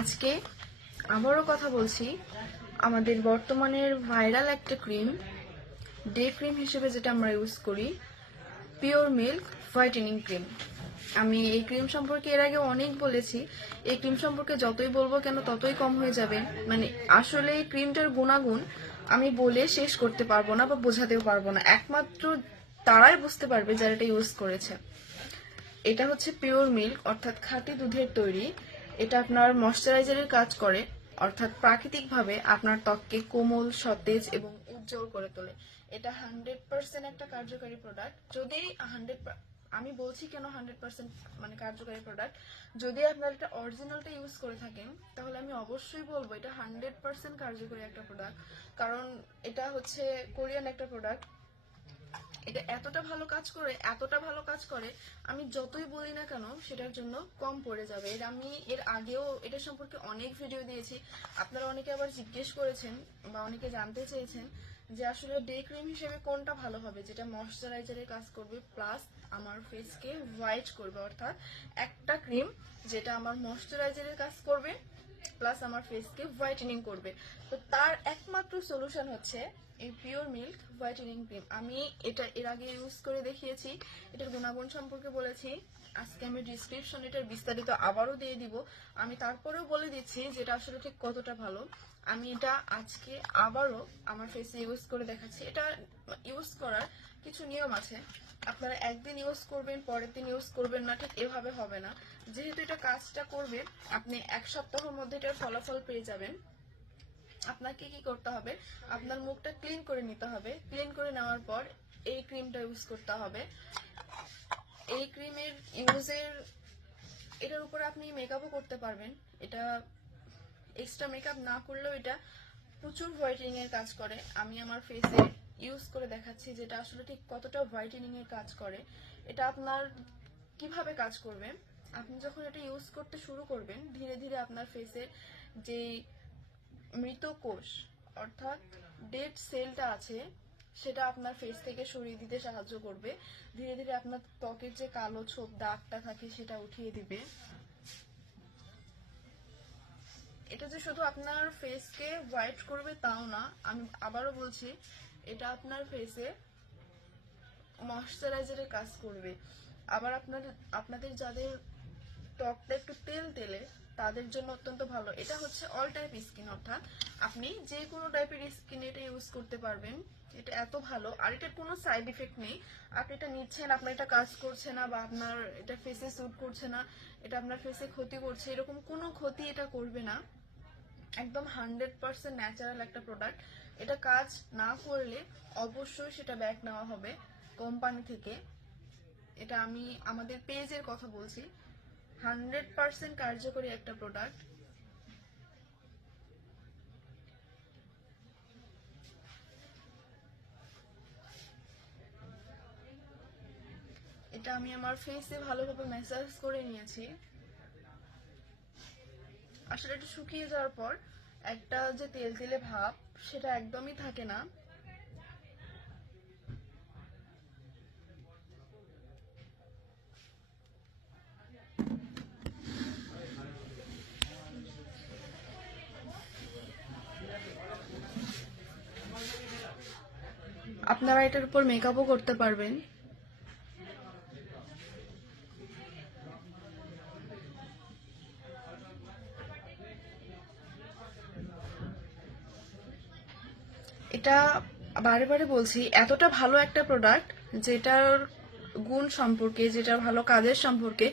আজকে আবারও কথা বলছি আমাদের বর্তমানের ভাইরাল একটা ক্রিম, ডে ক্রিম হিসেবে যেটা আমরা ইউজ করি, পিওর মিল্ক হোয়াইটেনিং ক্রিম। আমি এই ক্রিম সম্পর্কে এর আগে অনেক বলেছি। এই ক্রিম সম্পর্কে যতই বলবো কেন ততই কম হয়ে যাবে। মানে আসলে এই ক্রিমটার গুণাগুণ আমি বলে শেষ করতে পারবো না বা বোঝাতেও পারবো না। একমাত্র তারাই বুঝতে পারবে যারা এটা ইউজ করেছে। এটা হচ্ছে পিওর মিল্ক, অর্থাৎ খাঁটি দুধের তৈরি। এটা আপনার ময়শ্চারাইজারের কাজ করে, অর্থাৎ প্রাকৃতিকভাবে আপনার ত্বককে কোমল, সতেজ এবং উজ্জ্বল করে তোলে। এটা 100% একটা কার্যকারী প্রোডাক্ট। যদি 100, আমি বলছি কেন 100% মানে কার্যকারী প্রোডাক্ট, যদি আপনারা এটা অরিজিনালটা ইউজ করে থাকেন তাহলে আমি অবশ্যই বলবো এটা 100% কার্যকরী একটা প্রোডাক্ট। কারণ এটা হচ্ছে কোরিয়ান একটা প্রোডাক্ট। এটা এতটা ভালো কাজ করে আমি যতই বলি না কেন সেটার জন্য কম পড়ে যাবে। আমি এর আগেও এটা সম্পর্কে অনেক ভিডিও দিয়েছি। আপনারা অনেকে আবার জিজ্ঞেস করেছেন বা অনেকে জানতে চেয়েছেন যে আসলে ডে ক্রিম হিসেবে কোনটা ভালো হবে, যেটা ময়শ্চারাইজারের কাজ করবে প্লাস আমার ফেসকে হোয়াইট করবে। অর্থাৎ একটা ক্রিম যেটা আমার ময়শ্চারাইজারের কাজ করবে প্লাস আমার ফেসকে হোয়াইটেনিং করবে। তো তার একমাত্র সলিউশন হচ্ছে এই পিওর মিল্ক হোয়াইটেনিং ক্রিম। আমি এটা এর আগে ইউজ করে দেখিয়েছি, এটার গুণাগুণ সম্পর্কে বলেছি। আজকে আমি ডিসক্রিপশন এটার বিস্তারিত আবারও দিয়ে দিব। আমি তারপরেও বলে দিচ্ছি যেটা আসলে ঠিক কতটা ভালো। আমি এটা আজকে আবারও আমার ফেসে ইউজ করে দেখাচ্ছি। এটা ইউজ করার কিছু নিয়ম আছে। আপনারা একদিন ইউজ করবেন, পরের দিন ইউজ করবেন না, ঠিক এভাবে হবে না। যেহেতু এটা কাজটা করবে, আপনি এক সপ্তাহের মধ্যে এটার ফলাফল পেয়ে যাবেন। আপনাকে কি করতে হবে, আপনার মুখটা ক্লিন করে নিতে হবে। ক্লিন করে নেওয়ার পর এই ক্রিমটা ইউজ করতে হবে। এই ক্রিমের ইউজের এটার উপরে আপনি মেকআপও করতে পারবেন। এটা এক্সট্রা মেকআপ না করলেও এটা প্রচুর হোয়াইটেনিং এর কাজ করে। আমি আমার ফেসে ইউজ করে দেখাচ্ছি যেটা আসলে ঠিক কতটা হোয়াইটেনিং এর কাজ করে। এটা আপনার কিভাবে কাজ করবে, আপনি যখন এটা ইউজ করতে শুরু করবেন ধীরে ধীরে আপনার ফেসের যে মৃত কোষ অর্থাৎ ডেড সেলটা আছে সেটা আপনার ফেস থেকে সরিয়ে দিতে সাহায্য করবে। ধীরে ধীরে আপনার ত্বকের যে কালো ছোপ দাগটা থাকে সেটা উঠিয়ে দিবে। এটা যে শুধু আপনার ফেসকে হোয়াইট করবে তাও না, আমি আবারও বলছি এটা আপনার ফেসে ময়শ্চারাইজারের কাজ করবে। আবার আপনাদের যাদের ত্বকটা একটু তেল তেলে তাদের জন্য অত্যন্ত ভালো। এটা হচ্ছে অল টাইপ স্কিন, অর্থাৎ আপনি যে কোনো টাইপের স্কিনে এটা ইউজ করতে পারবেন। এটা এত ভালো, আর এটার কোনো সাইড ইফেক্ট নেই। আপনি এটা নিচ্ছেন, আপনার এটা কাজ করছে না বা আপনার এটা ফেসে স্যুট করছে না, এটা আপনার ফেসে ক্ষতি করছে, এরকম কোনো ক্ষতি এটা করবে না। একদম 100% ন্যাচারাল একটা প্রোডাক্ট। এটা কাজ না করলে অবশ্যই সেটা ব্যাক নেওয়া হবে কোম্পানি থেকে। এটা আমি আমাদের পেজের কথা বলছি। 100% কার্যকরী একটা প্রোডাক্ট। এটা আমি আমার ফেসে ভালোভাবে ম্যাসাজ করে নিয়েছি। আসলে এটা শুকিয়ে যাওয়ার পর একটা যে তেল তেলে ভাব সেটা একদমই থাকে না। আপনারা এটার উপর মেকআপও করতে পারবেন। এটা বারে বারে বলছি এতটা ভালো একটা প্রোডাক্ট যেটার গুণ সম্পর্কে, যেটার ভালো কাজের সম্পর্কে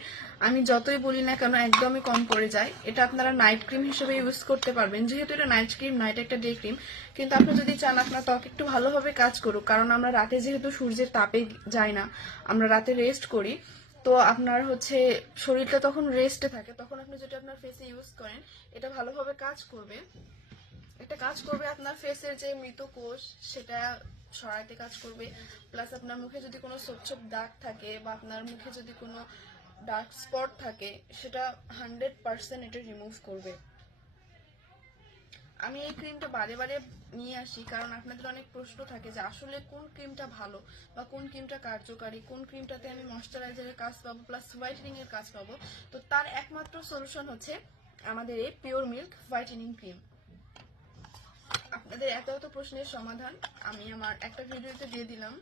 আমি যতই বলি না কেন একদমই কম পড়ে যায়। এটা আপনারা নাইট ক্রিম হিসেবে ইউজ করতে পারবেন, যেহেতু এটা নাইট ক্রিম, নাইট একটা ডে ক্রিম। কিন্তু আপনি যদি চান আপনার ত্বক একটু ভালোভাবে কাজ করুক, কারণ আমরা রাতে যেহেতু সূর্যের তাপে যাই না, আমরা রাতে রেস্ট করি, তো আপনার হচ্ছে শরীরটা তখন রেস্টে থাকে, তখন আপনি যদি আপনার ফেসে ইউজ করেন এটা ভালোভাবে কাজ করবে। এটা কাজ করবে আপনার ফেসের যে মৃত কোষ সেটা সরাইতে কাজ করবে, প্লাস আপনার মুখে যদি কোনো ছোপ ছোপ দাগ থাকে বা আপনার মুখে যদি কোনো ডার্ক স্পট থাকে সেটা 100% এটা রিমুভ করবে। আমি এই ক্রিমটা বারে বারে নিয়ে আসি কারণ আপনাদের অনেক প্রশ্ন থাকে যে আসলে কোন ক্রিমটা ভালো বা কোন ক্রিমটা কার্যকারী, কোন ক্রিমটাতে আমি ময়শ্চারাইজারের কাজ পাবো প্লাস হোয়াইটেনিং এর কাজ পাবো। তো তার একমাত্র সলিউশন হচ্ছে আমাদের এই পিওর মিল্ক হোয়াইটেনিং ক্রিম। আপনাদের এত এত প্রশ্নের সমাধান আমি আমার একটা ভিডিওতে দিয়ে দিলাম।